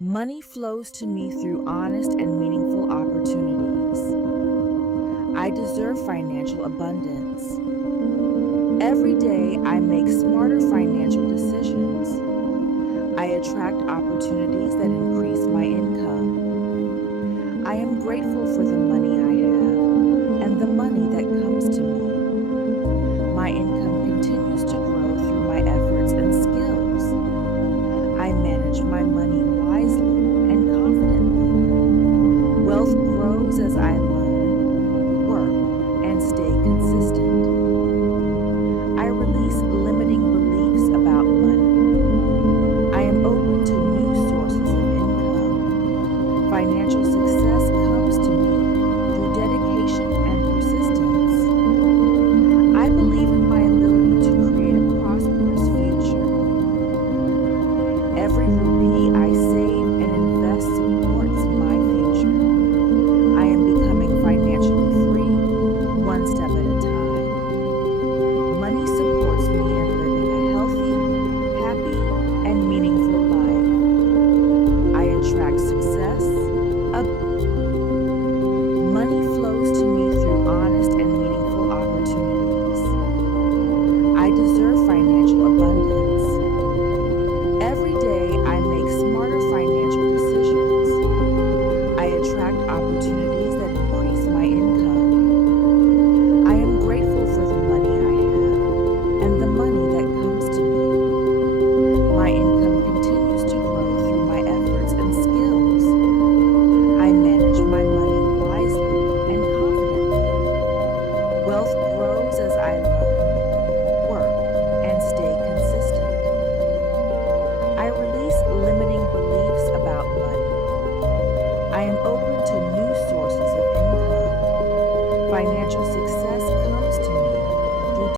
Money flows to me through honest and meaningful opportunities. I deserve financial abundance. Every day I make smarter financial decisions. I attract opportunities that increase my income. I am grateful for the money I have and the money that comes to me. My income continues to grow through my efforts and skills. I manage my money wisely and confidently. Wealth grows as I learn, work, and stay consistent. I release limiting beliefs about money. I am open to new sources of income. Financial success comes to me through dedication and persistence. I believe in my ability to create a prosperous future. Every rupee I save and invest supports my future. I am becoming financially free, one step at a time. Money supports me in living a healthy, happy, and meaningful life. I attract success. Money flows to me through honest and meaningful opportunities. I deserve financial abundance. Every day I make smarter financial decisions. I attract opportunities that increase my income. I am grateful for the money I have and the money that comes to me. My income continues to grow through my efforts and skills. I manage my money wisely and confidently. Wealth grows as I learn, work, and stay consistent. I release limiting beliefs about money. I am open to new sources of income. Financial success